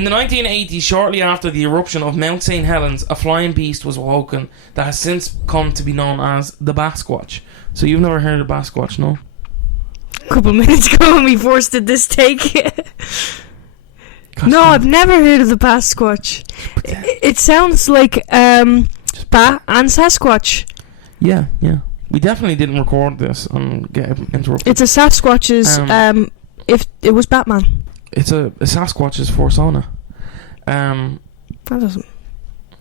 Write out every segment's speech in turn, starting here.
In the 1980s, shortly after the eruption of Mount St Helens, a flying beast was awoken that has since come to be known as the Batsquatch. So you've never heard of Batsquatch, no? A couple minutes ago when we forced did this take. No, I've never heard of the Batsquatch. It sounds like Bat and Sasquatch. Yeah. We definitely didn't record this and get interrupted. It's a Sasquatch's, if it was Batman. It's a Sasquatch's fursona. That doesn't...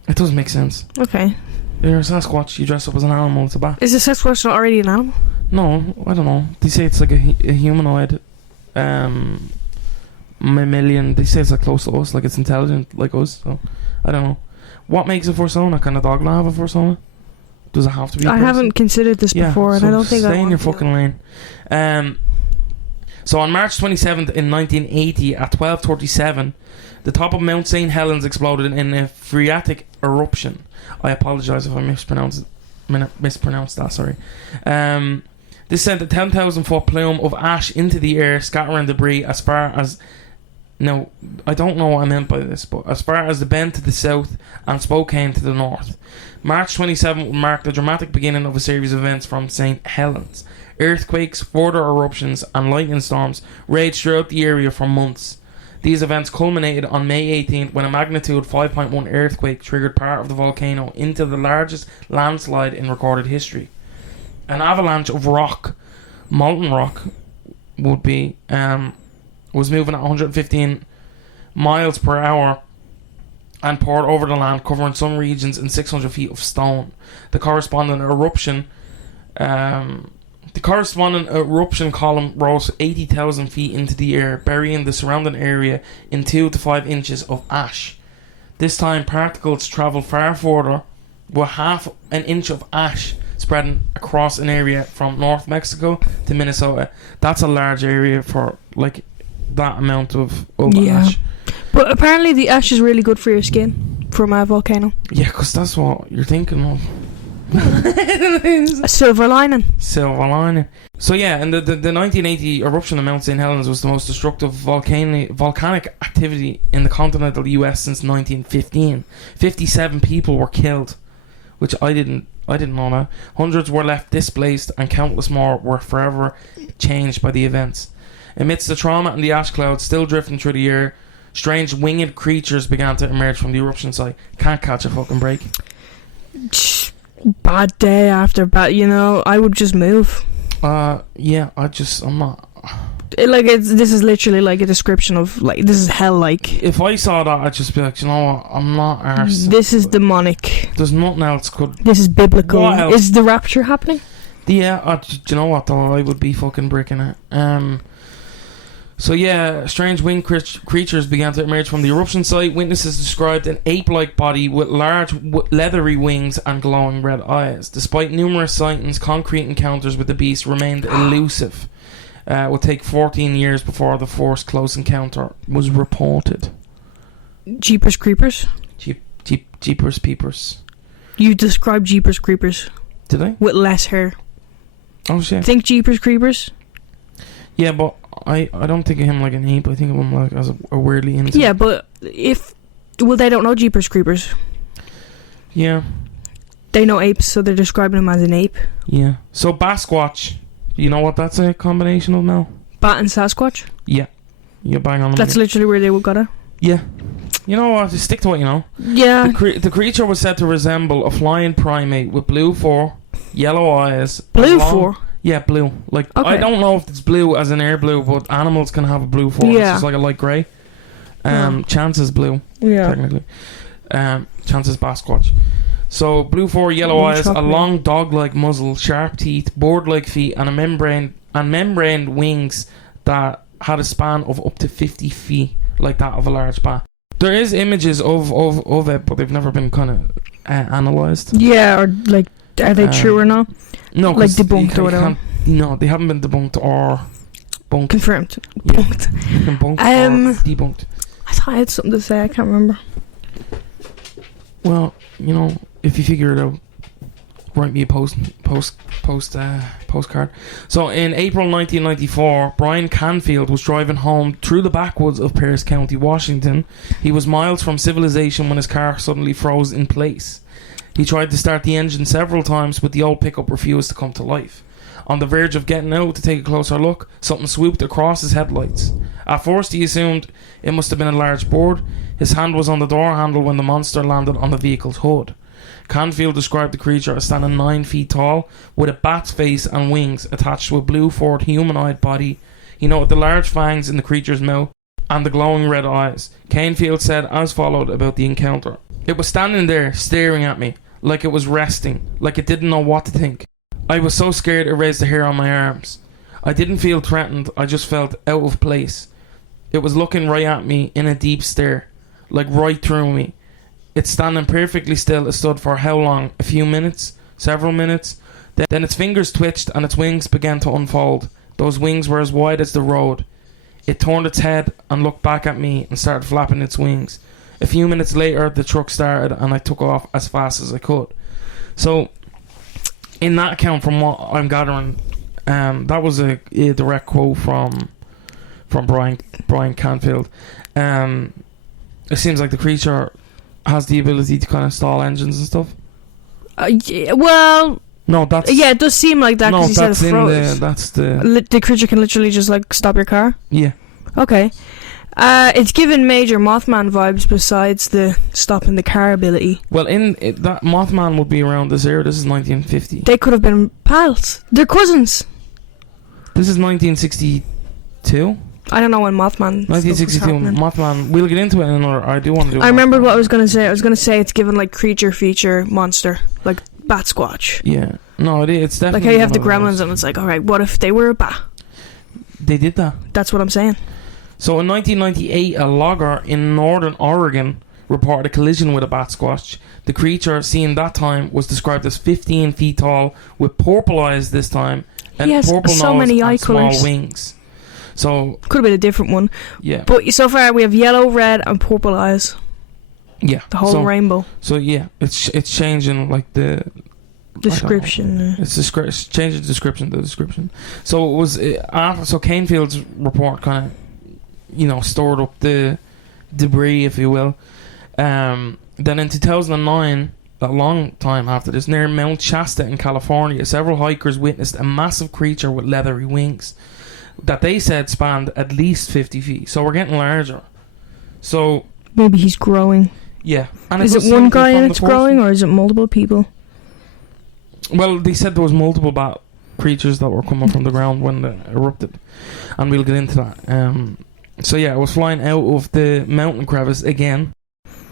It doesn't make sense. Okay. You're a Sasquatch, you dress up as an animal, it's a bat. Is a Sasquatch not already an animal? No, I don't know. They say it's like a humanoid mammalian. They say it's like close to us, like it's intelligent like us, so I don't know. What makes a fursona? Can a dog not have a fursona? Does it have to be a person? haven't considered this before, and I don't think I stay in want your to. fucking lane. So on March 27th in 1980 at 12:37, the top of Mount St Helens exploded in a phreatic eruption. I apologise if I mispronounced that, sorry. This sent a 10,000 foot plume of ash into the air, scattering debris as far as... Now, I don't know what I meant by this, but as far as the Bend to the south and Spokane to the north. March 27th would mark the dramatic beginning of a series of events from St Helens. Earthquakes, further eruptions and lightning storms raged throughout the area for months. These events culminated on May 18th when a magnitude 5.1 earthquake triggered part of the volcano into the largest landslide in recorded history. An avalanche of rock, molten rock, would be... was moving at 115 miles per hour and poured over the land, covering some regions in 600 feet of stone. The corresponding eruption column rose 80,000 feet into the air, burying the surrounding area in 2 to 5 inches of ash. This time, particles travelled far further, with half an inch of ash spreading across an area from North Mexico to Minnesota. That's a large area for, like... that amount of ash. But apparently the ash is really good for your skin from a volcano. Yeah, because that's what you're thinking of. A silver lining. Silver lining. So yeah, and the 1980 eruption of Mount St Helens was the most destructive volcanic activity in the continental US since 1915. 57 people were killed, which I didn't know that. Hundreds were left displaced and countless more were forever changed by the events. Amidst the trauma and the ash clouds still drifting through the air, strange winged creatures began to emerge from the eruption site. Can't catch a fucking break. Bad day after bad, I would just move. Yeah, I'm not... this is literally like a description of, like, this is hell-like. If I saw that, I'd just be like, you know what, I'm not arsed. This is demonic. There's nothing else could... This is biblical. What else? Is the rapture happening? Yeah, do you know what, though? I would be fucking bricking it. So yeah, strange winged creatures began to emerge from the eruption site. Witnesses described an ape-like body with large leathery wings and glowing red eyes. Despite numerous sightings, concrete encounters with the beast remained elusive. It would take 14 years before the first close encounter was reported. Jeepers Creepers? Jeepers Peepers. You described Jeepers Creepers. Did I? With less hair. Oh shit. Think Jeepers Creepers? Yeah, but I don't think of him like an ape. I think of him like as a weirdly innocent. Yeah, but they don't know Jeepers Creepers. Yeah. They know apes, so they're describing him as an ape. Yeah. So Batsquatch, you know what that's a combination of now? Bat and Sasquatch? Yeah. You're bang on. That's literally where they would got it. Yeah. You know what? Just stick to it, you know. Yeah. The creature was said to resemble a flying primate with blue fur, yellow eyes. Blue fur? Yeah, blue. Like, okay. I don't know if it's blue as in air blue, but animals can have a blue fur. Yeah. It's just like a light grey. Chances blue. Yeah. Technically. Chances Batsquatch. So, blue fur, yellow eyes, a long dog-like muzzle, sharp teeth, board-like feet, and membraned wings that had a span of up to 50 feet, like that of a large bat. There is images of it, but they've never been kind of analysed. Yeah, or like, are they true or not? No, like debunked or whatever. No, they haven't been debunked or bunked. Confirmed. Yeah. Bunked. Bunked or debunked. I thought I had something to say, I can't remember. Well, you know, if you figure it out, write me a postcard. So in April 1994, Brian Canfield was driving home through the backwoods of Pierce County, Washington. He was miles from civilization when his car suddenly froze in place. He tried to start the engine several times, but the old pickup refused to come to life. On the verge of getting out to take a closer look, something swooped across his headlights. At first he assumed it must have been a large bird. His hand was on the door handle when the monster landed on the vehicle's hood. Canfield described the creature as standing 9 feet tall, with a bat's face and wings attached to a blue furred humanoid body. He noted the large fangs in the creature's mouth and the glowing red eyes. Canfield said as followed about the encounter. It was standing there, staring at me, like it was resting, like it didn't know what to think. I was so scared it raised the hair on my arms. I didn't feel threatened, I just felt out of place. It was looking right at me in a deep stare, like right through me. It's standing perfectly still. It stood for how long? A few minutes? Several minutes? Then its fingers twitched and its wings began to unfold. Those wings were as wide as the road. It turned its head and looked back at me and started flapping its wings. A few minutes later, the truck started and I took off as fast as I could. So, in that account, from what I'm gathering, that was a direct quote from Brian Canfield. It seems like the creature has the ability to kind of stall engines and stuff. Yeah, well, no, that's it does seem like that because he said it froze. That's the The creature can literally just like stop your car. Yeah. Okay. It's given major Mothman vibes besides the stopping the car ability. Well, that Mothman would be around this era. This is 1950. They could have been pals. They're cousins. This is 1962. I don't know when Mothman. 1962 Mothman. We'll get into it in another. I do want to do. I remember what I was going to say. I was going to say it's given like creature feature monster like Batsquatch. Yeah. No, it's definitely like how you have the gremlins and it's like, all right, what if they were a bat? They did that. That's what I'm saying. So in 1998, a logger in northern Oregon reported a collision with a Batsquatch. The creature seen that time was described as 15 feet tall, with purple eyes this time, and purple so nose many eye and small colours. wings. So could have been a different one. Yeah. But so far we have yellow, red, and purple eyes. Yeah. The whole rainbow. So yeah, it's changing like the description. It's changing the description to the description. So it was after. So Canefield's report kind of, stored up the debris, if you will. Then in 2009, a long time after this, near Mount Shasta in California, several hikers witnessed a massive creature with leathery wings that they said spanned at least 50 feet. So we're getting larger. So maybe he's growing. Yeah. And is it one guy and it's growing, or is it multiple people? Well, they said there was multiple bat creatures that were coming from the ground when it erupted, and we'll get into that. So yeah, it was flying out of the mountain crevice again.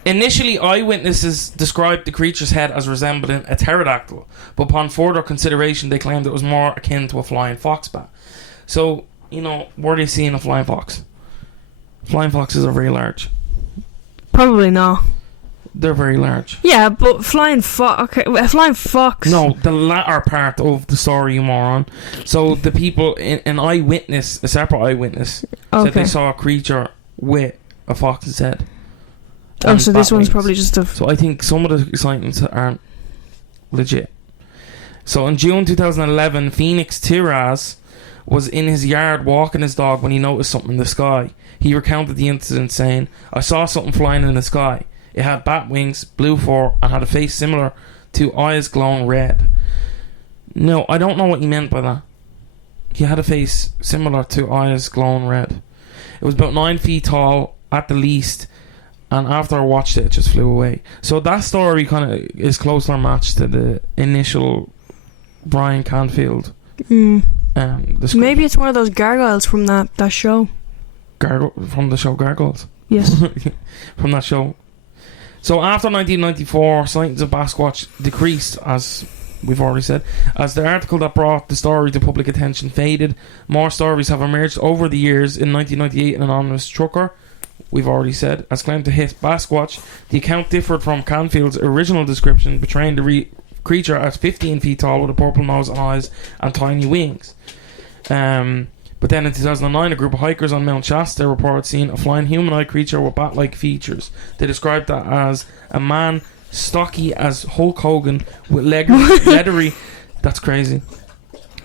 Initially, eyewitnesses described the creature's head as resembling a pterodactyl, but upon further consideration, they claimed it was more akin to a flying fox bat. So, were they seeing a flying fox? Flying foxes are very large. Probably not. They're very large. Yeah, but flying fox. Okay, a flying fox. No, the latter part of the story, you moron. So the people, an eyewitness, a separate eyewitness, said they saw a creature with a fox's head. Oh, so this one's probably just a... So I think some of the sightings aren't legit. So in June 2011, Phoenix Tiraz was in his yard walking his dog when he noticed something in the sky. He recounted the incident saying, "I saw something flying in the sky. It had bat wings, blue fur, and had a face similar to eyes glowing red." No, I don't know what he meant by that. He had a face similar to eyes glowing red. It was about 9 feet tall at the least, and after I watched it, it just flew away. So that story kind of is closer matched to the initial Brian Canfield. Maybe it's one of those gargoyles from that show. From the show Gargoyles? Yes. From that show. So after 1994, sightings of Batsquatch decreased, as we've already said. As the article that brought the story to public attention faded, more stories have emerged over the years. In 1998, an anonymous trucker, we've already said, has claimed to hit Batsquatch. The account differed from Canfield's original description, portraying the creature as 15 feet tall with a purple nose and eyes and tiny wings. But then in 2009, a group of hikers on Mount Shasta reported seeing a flying humanoid creature with bat-like features. They described that as a man stocky as Hulk Hogan with leathery. That's crazy.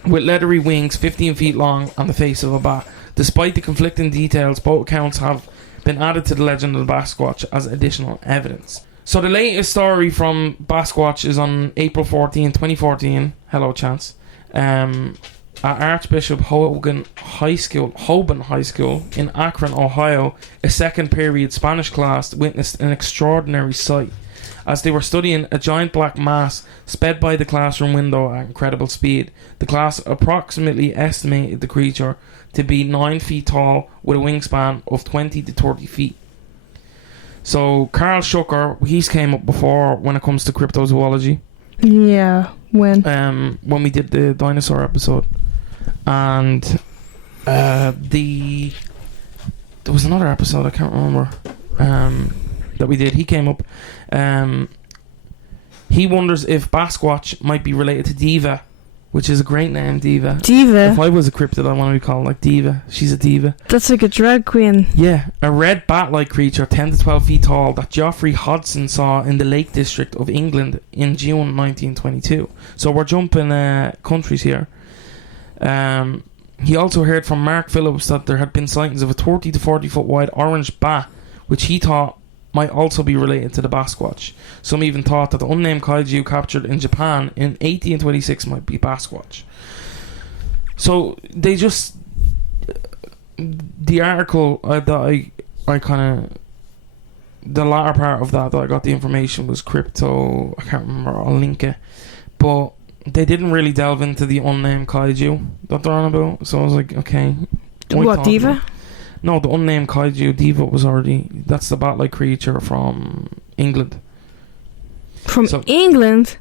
With leathery wings, 15 feet long, and the face of a bat. Despite the conflicting details, both accounts have been added to the legend of the Batsquatch as additional evidence. So the latest story from Batsquatch is on April 14, 2014. Hello, Chance. At Archbishop Hoban High School in Akron, Ohio, a second period Spanish class witnessed an extraordinary sight. As they were studying, a giant black mass sped by the classroom window at incredible speed. The class approximately estimated the creature to be 9 feet tall with a wingspan of 20 to 30 feet. So Carl Schucker, he's came up before when it comes to cryptozoology. Yeah, when we did the dinosaur episode. And there was another episode, I can't remember, that we did. He came up. He wonders if Batsquatch might be related to Diva, which is a great name, Diva. Diva. If I was a cryptid, I want to be called like Diva. She's a diva. That's like a drag queen. Yeah, a red bat-like creature, 10 to 12 feet tall, that Geoffrey Hodgson saw in the Lake District of England in June 1922. So we're jumping countries here. He also heard from Mark Phillips that there had been sightings of a 30 to 40 foot wide orange bat, which he thought might also be related to the Batsquatch. Some even thought that the unnamed kaiju captured in Japan in 1826 might be Batsquatch. So they just... The article that I kind of... The latter part of that I got the information was crypto... I can't remember, I'll link it. But they didn't really delve into the unnamed kaiju that they're on about. So I was like, okay. What, Diva? No, the unnamed kaiju. Diva was already... That's the bat-like creature from England. From England?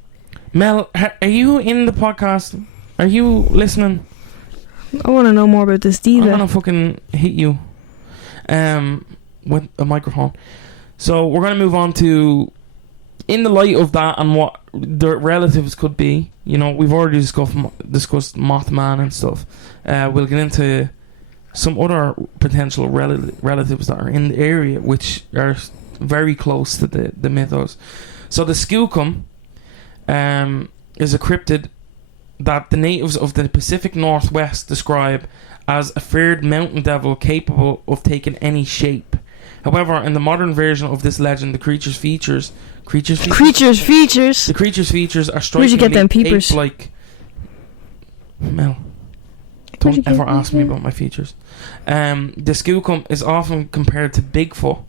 Mel, are you in the podcast? Are you listening? I want to know more about this Diva. I'm gonna fucking hit you with a microphone. So we're gonna move on to... In the light of that and what the relatives could be, you know, we've already discussed Mothman and stuff. We'll get into some other potential relatives that are in the area, which are very close to the mythos. So the Skookum is a cryptid that the natives of the Pacific Northwest describe as a feared mountain devil capable of taking any shape. However, in the modern version of this legend, the creature's features are strikingly ape-like. Mel, don't ever ask me about my features. The Skookum is often compared to Bigfoot,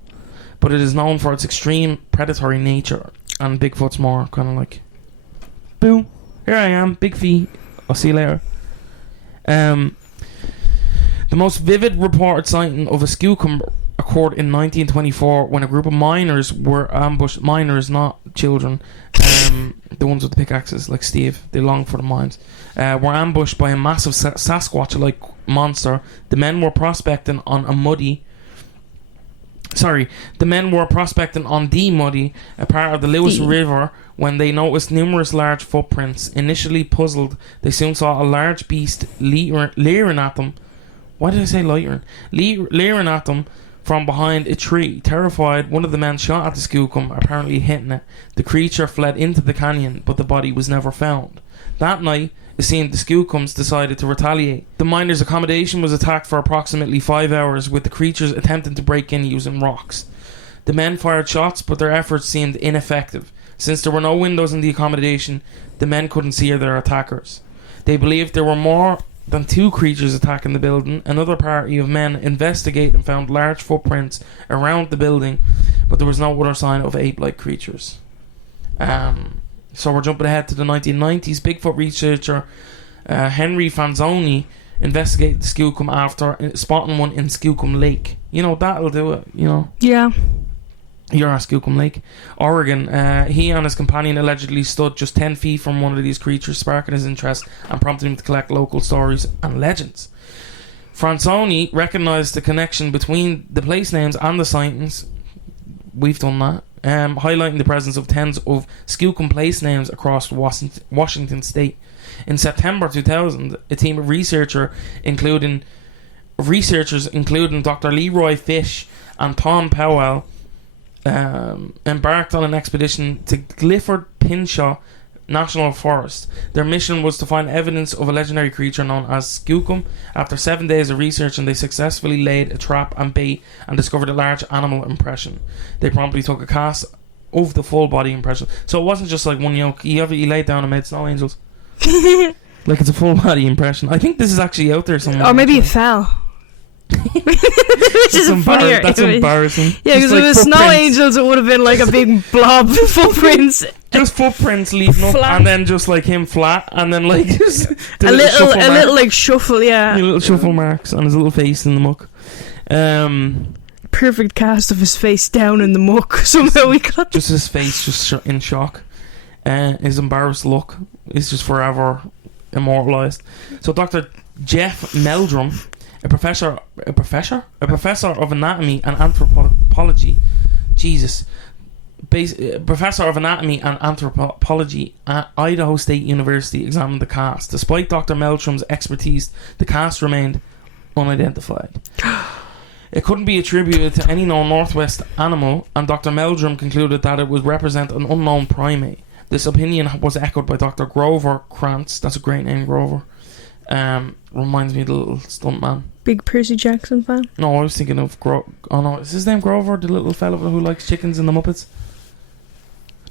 but it is known for its extreme predatory nature, and Bigfoot's more kind of like, boom, here I am, big feet, I'll see you later. The most vivid reported sighting of a Skookum occurred in 1924 when a group of miners were ambushed. Miners, not children. The ones with the pickaxes, like Steve. They long for the mines. Were ambushed by a massive Sasquatch-like monster. The men were prospecting on the Muddy, a part of the Lewis River, when they noticed numerous large footprints. Initially puzzled, they soon saw a large beast leering at them. Why did I say leering? Leering at them from behind a tree. Terrified, one of the men shot at the Skookum, apparently hitting it. The creature fled into the canyon, but the body was never found. That night, it seemed the Skookums decided to retaliate. The miners' accommodation was attacked for approximately 5 hours, with the creatures attempting to break in using rocks. The men fired shots, but their efforts seemed ineffective. Since there were no windows in the accommodation, the men couldn't see their attackers. They believed there were more than 2 creatures attacking the building. Another party of men investigated and found large footprints around the building, but there was no other sign of ape-like creatures. So we're jumping ahead to the 1990s. Bigfoot researcher Henry Fanzoni investigated the Skookum after spotting one in Skookum Lake. You know, that'll do it, you know. Yeah. You're at Skookum Lake, Oregon. He and his companion allegedly stood just 10 feet from one of these creatures, sparking his interest and prompting him to collect local stories and legends. Franzoni recognized the connection between the place names and the sightings. We've done that. Highlighting the presence of tens of Skookum place names across Washington State. In September 2000, a team of researchers, including Dr. Leroy Fish and Tom Powell, embarked on an expedition to Clifford Pinshaw National Forest. Their mission was to find evidence of a legendary creature known as skookum. After 7 days of research, and they successfully laid a trap and bait and discovered a large animal impression. They promptly took a cast of the full body impression. So it wasn't just like one yoke. He laid down and made snow angels. Like, it's a full body impression. I think this is actually out there somewhere. Or maybe it fell. Which is funnier. That's embarrassing. Yeah, because like if it was snow angels, it would have been like a big blob of footprints. Just footprints leading up, and then just like him flat, and then like just a little like shuffle, yeah. Little shuffle marks on his little face in the muck. Perfect cast of his face down in the muck. Somehow we got just his face just in shock. His embarrassed look is just forever immortalized. So Dr. Jeff Meldrum, a professor of anatomy and anthropology, professor of anatomy and anthropology at Idaho State University, examined the cast. Despite Dr. Meldrum's expertise, the cast remained unidentified. It couldn't be attributed to any known Northwest animal, and Dr. Meldrum concluded that it would represent an unknown primate. This opinion was echoed by Dr. Grover Krantz. That's a great name, Grover. Reminds me of the little stuntman. Big Percy Jackson fan? No, I was thinking of oh no, is his name Grover, the little fellow who likes chickens in the Muppets?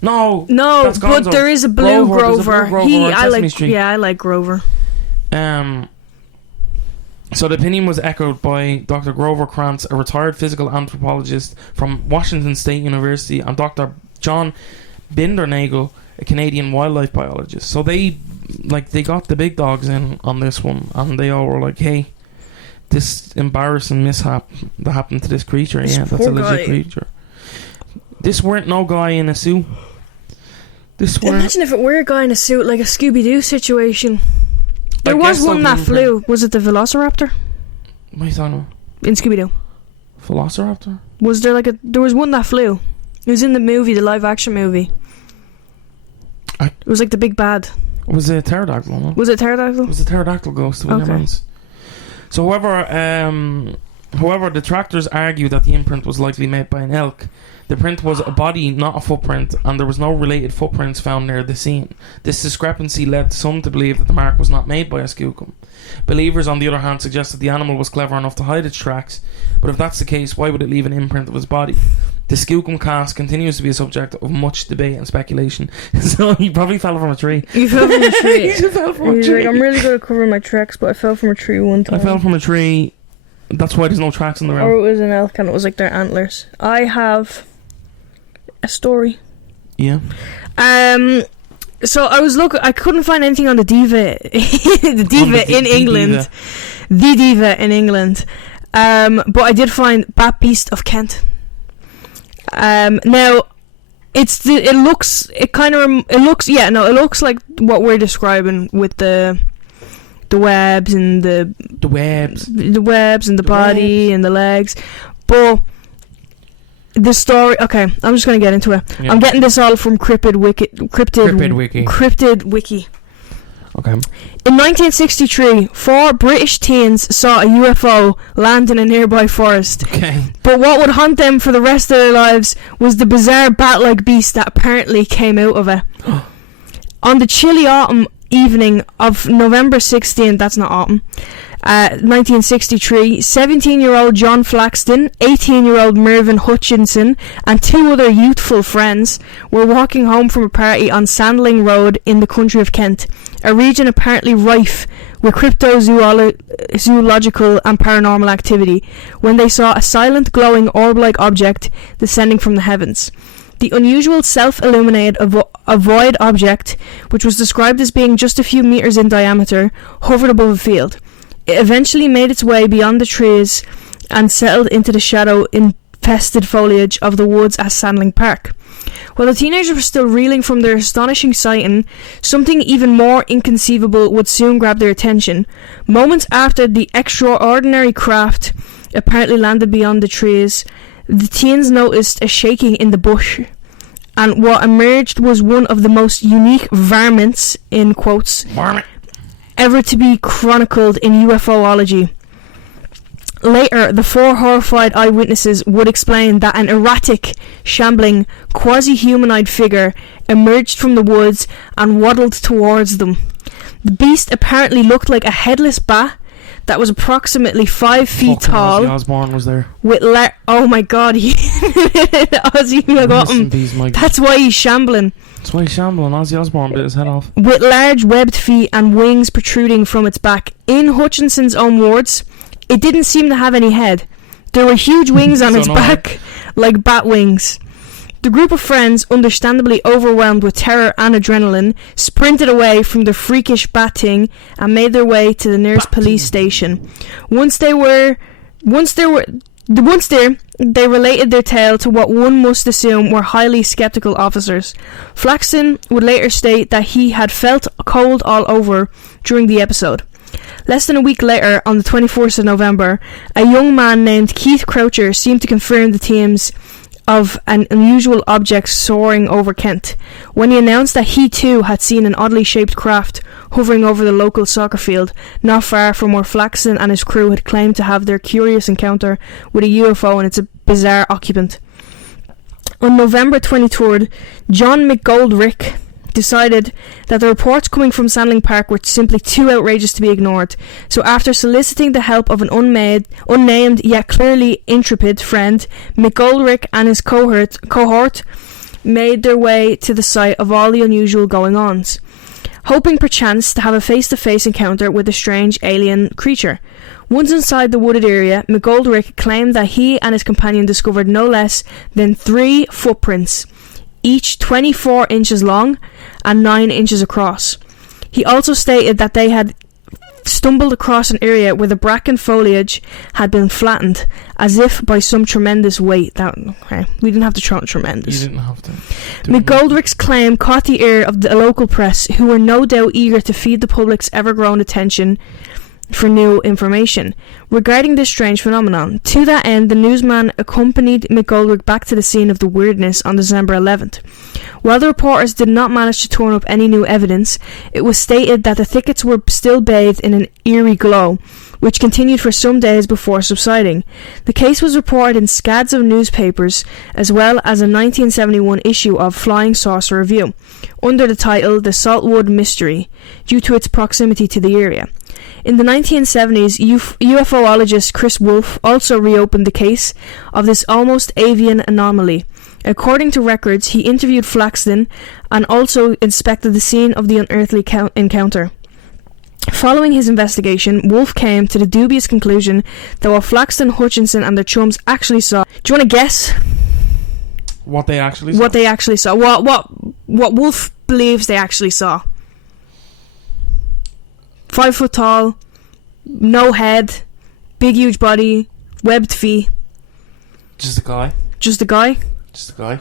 No, but there is a blue Grover. I like Grover. So the opinion was echoed by Dr. Grover Krantz, a retired physical anthropologist from Washington State University, and Dr. John Bindernagel, a Canadian wildlife biologist. So they got the big dogs in on this one, and they all were like, hey, this embarrassing mishap that happened to this creature, that's a legit creature. This weren't no guy in a suit. Imagine if it were a guy in a suit, like a Scooby-Doo situation. There was one that flew. Was it the Velociraptor? What are you talking about? In Scooby-Doo. Velociraptor? Was there there was one that flew. It was in the movie, the live-action movie. It was like the big bad. Was it a pterodactyl? No? Was it pterodactyl? It was a pterodactyl ghost. Okay. So however, detractors argue that the imprint was likely made by an elk. The print was a body, not a footprint, and there was no related footprints found near the scene. This discrepancy led some to believe that the mark was not made by a skookum. Believers, on the other hand, suggest that the animal was clever enough to hide its tracks, but if that's the case, why would it leave an imprint of its body? The skookum cast continues to be a subject of much debate and speculation. So he probably fell from a tree. He fell from a tree. He fell from a tree. Like, I'm really good at covering my tracks, but I fell from a tree one time. I fell from a tree. That's why there's no tracks on the ground. Or it was an elk and it was like their antlers. I have a story. Yeah. So I couldn't find anything on the diva, the diva in England, the diva in England. But I did find Bat Beast of Kent. Now, it looks like what we're describing with the webs and the webs and the body and the legs, but the story. Okay, I'm just gonna get into it. Yeah. I'm getting this all from Cryptid Wiki. Okay. In 1963, 4 British teens saw a UFO land in a nearby forest. Okay. But what would haunt them for the rest of their lives was the bizarre bat-like beast that apparently came out of it. On the chilly autumn evening of November 16th, that's not autumn, 1963, 17-year-old John Flaxton, 18-year-old Mervyn Hutchinson, and 2 other youthful friends were walking home from a party on Sandling Road in the country of Kent, a region apparently rife with cryptozoological and paranormal activity, when they saw a silent, glowing, orb-like object descending from the heavens. The unusual self-illuminated ovoid object, which was described as being just a few meters in diameter, hovered above a field. It eventually made its way beyond the trees and settled into the shadow-infested foliage of the woods at Sandling Park. While the teenagers were still reeling from their astonishing sighting, something even more inconceivable would soon grab their attention. Moments after the extraordinary craft apparently landed beyond the trees, the teens noticed a shaking in the bush, and what emerged was one of the most unique varmints, in quotes, ever to be chronicled in UFOlogy. Later, the 4 horrified eyewitnesses would explain that an erratic, shambling, quasi-humanoid figure emerged from the woods and waddled towards them. The beast apparently looked like a headless bat that was approximately 5 feet tall. Ozzy Osbourne was there. Oh my god, Ozzy got him. That's why he's shambling. That's why he's shambling. Ozzy Osbourne bit his head off. With large webbed feet and wings protruding from its back. In Hutchinson's own words, it didn't seem to have any head. There were huge wings on its back, like bat wings. The group of friends, understandably overwhelmed with terror and adrenaline, sprinted away from the freakish bat thing and made their way to the nearest police station. Once there, they related their tale to what one must assume were highly skeptical officers. Flaxton would later state that he had felt cold all over during the episode. Less than a week later, on the 24th of November, a young man named Keith Croucher seemed to confirm the teams of an unusual object soaring over Kent, when he announced that he too had seen an oddly shaped craft hovering over the local soccer field, not far from where Flaxton and his crew had claimed to have their curious encounter with a UFO and its bizarre occupant. On November 23rd, John McGoldrick decided that the reports coming from Sandling Park were simply too outrageous to be ignored. So after soliciting the help of an unnamed yet clearly intrepid friend, McGoldrick and his cohort made their way to the site of all the unusual going-ons, hoping perchance to have a face-to-face encounter with the strange alien creature. Once inside the wooded area, McGoldrick claimed that he and his companion discovered no less than 3 footprints, each 24 inches long and 9 inches across. He also stated that they had stumbled across an area where the bracken foliage had been flattened, as if by some tremendous weight. We didn't have to try tremendous. You didn't have to. McGoldrick's claim caught the ear of the local press, who were no doubt eager to feed the public's ever-growing attention for new information regarding this strange phenomenon. To that end, the newsman accompanied McGoldrick back to the scene of the weirdness on December 11th. While the reporters did not manage to turn up any new evidence, it was stated that the thickets were still bathed in an eerie glow, which continued for some days before subsiding. The case was reported in scads of newspapers, as well as a 1971 issue of Flying Saucer Review, under the title The Saltwood Mystery, due to its proximity to the area. In the 1970s, UFOologist Chris Wolfe also reopened the case of this almost avian anomaly. According to records, he interviewed Flaxton and also inspected the scene of the unearthly encounter. Following his investigation, Wolfe came to the dubious conclusion that what Flaxton, Hutchinson and their chums actually saw... Do you want to guess? What they actually saw? What they actually saw. What Wolfe believes they actually saw. 5 foot tall, no head, big huge body, webbed feet. Just a guy. Just a guy. Just a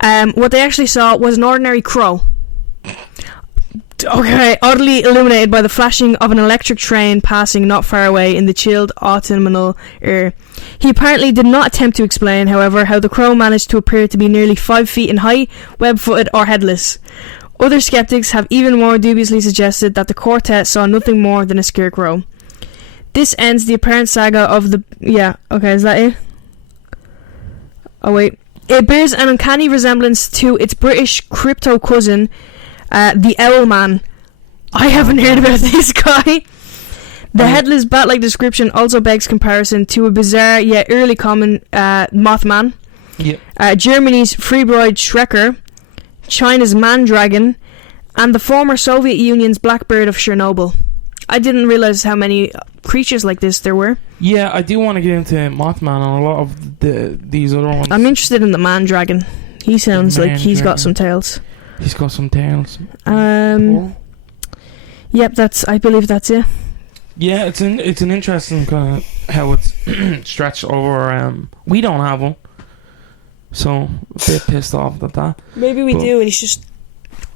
guy. What they actually saw was an ordinary crow. Okay, oddly illuminated by the flashing of an electric train passing not far away in the chilled autumnal air. He apparently did not attempt to explain, however, how the crow managed to appear to be nearly 5 feet in height, web-footed or headless. Other skeptics have even more dubiously suggested that the quartet saw nothing more than a scarecrow. This ends the apparent saga of the... Yeah, okay, is that it? Oh wait. It bears an uncanny resemblance to its British crypto cousin, the Owl Man. I haven't heard about this guy. The headless bat-like description also begs comparison to a bizarre yet early common Mothman, Germany's Freibroid Schrecker, China's Man-Dragon, and the former Soviet Union's Blackbird of Chernobyl. I didn't realise how many creatures like this there were. Yeah, I do want to get into Mothman and a lot of these other ones. I'm interested in the Man-Dragon. He sounds like he's got some tails. He's got some tails. Yep, I believe that's it. Yeah, it's an interesting kind of how it's stretched over. We don't have one, so a bit pissed off at that. Maybe we do, and he's just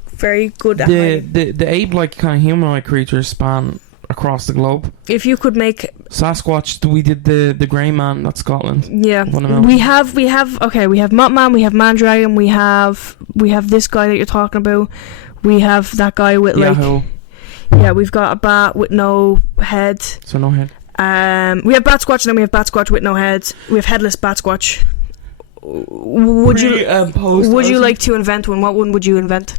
very good at the ape-like kind of humanoid creatures span across the globe. If you could make Sasquatch, we did the Grey Man. That's Scotland. Yeah, we have Mothman, we have Man-Dragon, we have this guy that you're talking about. We have that guy with Yahoo. Yeah, we've got a bat with no head. So no head. We have Batsquatch, and then we have Batsquatch with no head. We have headless Batsquatch. Would you like to invent one? What one would you invent?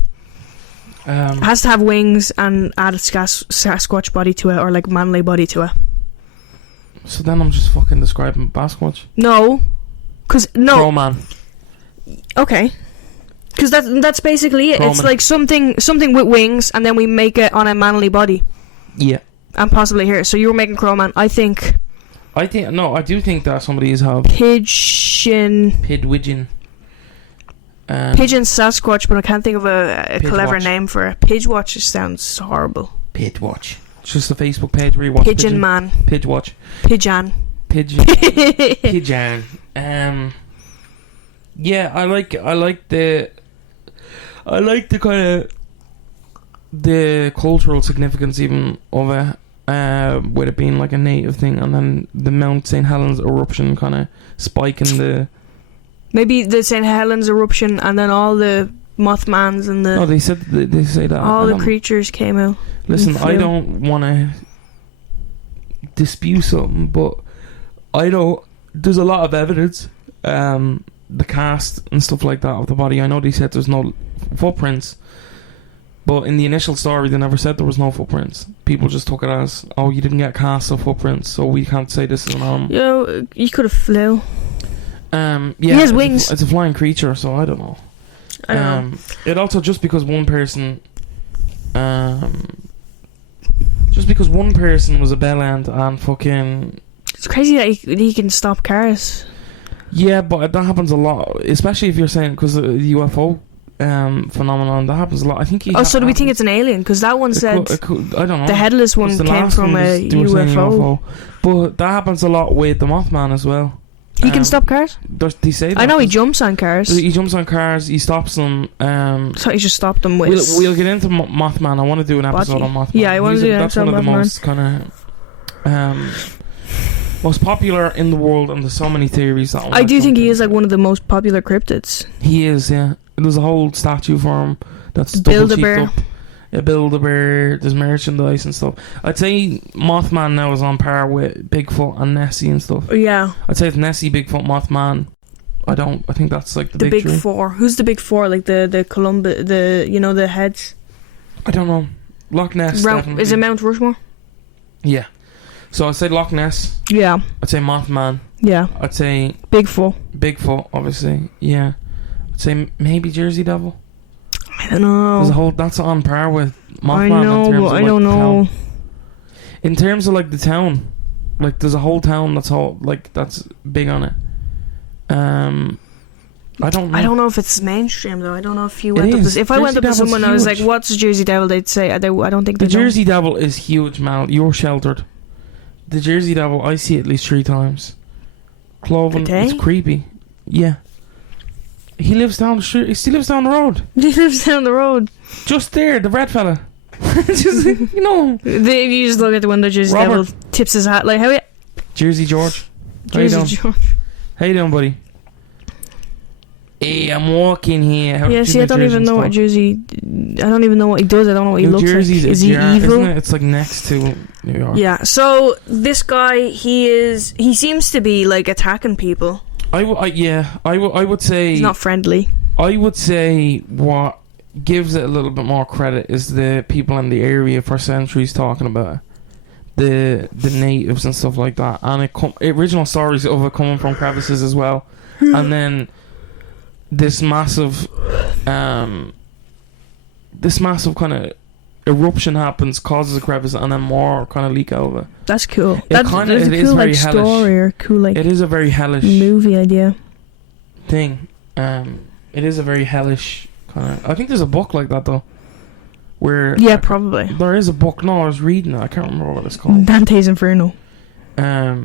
It has to have wings and add a Sasquatch body to it, or like manly body to it. So then I'm just fucking describing Batsquatch. No, Crowman. Okay, because that's basically it. Crowman. It's like something with wings, and then we make it on a manly body. Yeah. And possibly here. So you were making Crowman. I do think that somebody is have Pidgin Sasquatch, but I can't think of a clever name for it. Pidgewatch just sounds horrible. Pidgewatch. It's just a Facebook page where you watch Pigeon Man. Pidgewatch. Pigeon. Pigeon. Yeah, I like the kind of the cultural significance even of it, with it being like a native thing, and then the Mount St Helens eruption kind of spiking the. Maybe the St Helens eruption, and then all the Mothmans and the. Oh, they say that all the creatures came out. Listen, I don't want to dispute something, but there's a lot of evidence, the cast and stuff like that of the body. I know they said there's no footprints, but in the initial story they never said there was no footprints. People just took it as, oh, you didn't get cast of footprints, so we can't say this is an animal. Yo, you could have flew. Yeah, he has wings. It's a flying creature, so I don't know. It also, just because one person was a bellend and fucking. It's crazy that he can stop cars. Yeah, but that happens a lot, especially if you're saying, because the UFO phenomenon, that happens a lot. I think. So do we think it's an alien? Because that one said I don't know. The headless one came from a UFO. But that happens a lot with the Mothman as well. He can stop cars? They say that. I know he jumps on cars. He jumps on cars, he stops them. So he just stopped them with. We'll get into Mothman. I want to do an episode on Mothman. Yeah, I want to do an episode on Mothman. That's one of the most most popular in the world, and there's so many theories that I do think he is like one of the most popular cryptids. He is, yeah. There's a whole statue for him that's double cheeked up. Yeah, Build-A-Bear, there's merchandise and stuff. I'd say Mothman now is on par with Bigfoot and Nessie and stuff. Yeah. I'd say it's Nessie, Bigfoot, Mothman. I think that's like the big three. Four. Who's the big four? Like the Columbus, the heads? I don't know. Loch Ness. Is it Mount Rushmore? Yeah. So I'd say Loch Ness. Yeah. I'd say Mothman. Yeah. I'd say Bigfoot, obviously. Yeah. I'd say maybe Jersey Devil. I don't know. That's on par with Mothman. I know, but I don't know. In terms of like the town, like there's a whole town that's big on it. I don't know. I don't know if it's mainstream though. I don't know if you went up to. If I went up to someone and I was like, "What's a Jersey Devil?" They'd say, "I don't think they know." The Jersey Devil is huge, man. You're sheltered. The Jersey Devil, I see at least 3 times. Cloven, it's creepy. Yeah. He lives down the street. He lives down the road. He lives down the road. Just there, the red fella. Just, you know. You just look at the window, Jersey Devil tips his hat like, how you? Jersey George. George. How you doing, buddy? Hey, I'm walking here. I don't even know what Jersey. I don't even know what he does. I don't know what he looks like. Is he evil? Isn't it? It's like next to New York. Yeah. So this guy, he seems to be like attacking people. I would say he's not friendly. I would say what gives it a little bit more credit is the people in the area for centuries talking about it. The natives and stuff like that, and original stories of it coming from crevices as well, and then this massive kind of eruption happens, causes a crevice, and then more kind of leak over. That's cool. It is cool, very like, hellish story or cool like. It is a very hellish movie idea thing. It is a very hellish kind of. I think there's a book like that though. Where probably there is a book. No, I was reading it. I can't remember what it's called. Dante's Inferno. I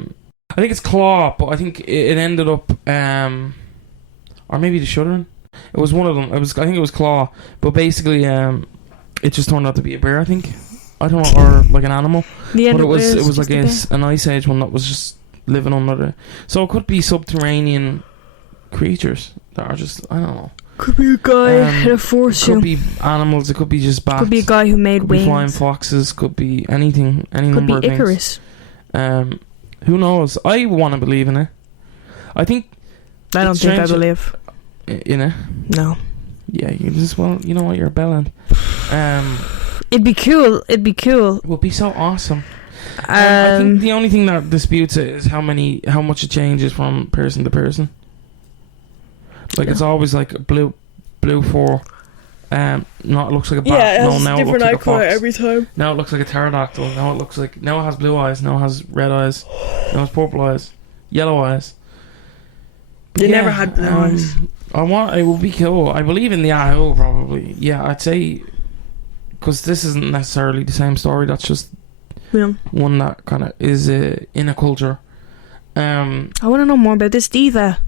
think it's Claw, but I think it ended up or maybe The Shuddering. It was one of them. I think it was Claw, but basically it just turned out to be a bear, I think. I don't know, or like an animal. But it was like an ice age one that was just living under the. So it could be subterranean creatures that are just, I don't know. Could be a guy in a force. It could be animals. It could be just bats. Could be a guy who made could wings. Be flying foxes. Could be anything. Any could number be of Icarus. Who knows? I want to believe in it. I think. I don't think I believe in it. No. Yeah, you just you know what, you're belling. It'd be cool. It would be so awesome. I think the only thing that disputes it is how much it changes from person to person. Like it's always like blue for. No, it looks like a bat. Yeah, it has now different it eye looks like a colour fox. every time. Now it looks like a pterodactyl. Now it has blue eyes. Now it has red eyes. Now it has purple eyes, yellow eyes. You never had blue eyes. It would be cool. I believe in the Yahoo probably. Yeah, I'd say because this isn't necessarily the same story. That's just one that kind of is in a culture. I want to know more about this diva.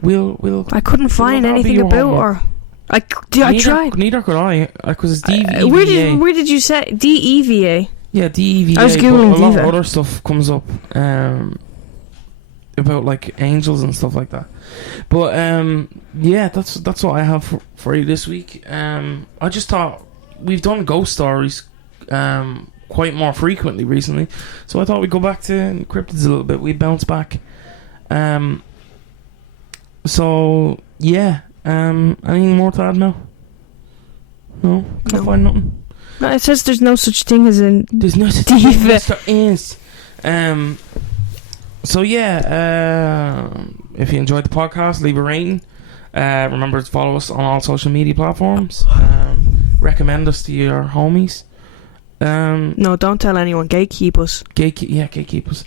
We'll. I couldn't find anything about her. I tried. Neither could I, because it's DEVA. Where did you say DEVA? Yeah, DEVA. I was googling a lot diva. of other stuff comes up about like angels and stuff like that. But yeah, that's what I have for you this week. I just thought we've done ghost stories quite more frequently recently, so I thought we'd go back to cryptids a little bit. We bounce back. So yeah. Anything more to add, Mel? No? Can't find nothing? No, it says there's no such thing as there's no such thing as there is. So yeah, if you enjoyed the podcast, leave a rating. Remember to follow us on all social media platforms. Recommend us to your homies. No, don't tell anyone. Gatekeep us. Gatekeep us.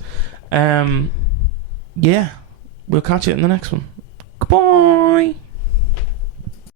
Yeah, we'll catch you in the next one. Goodbye.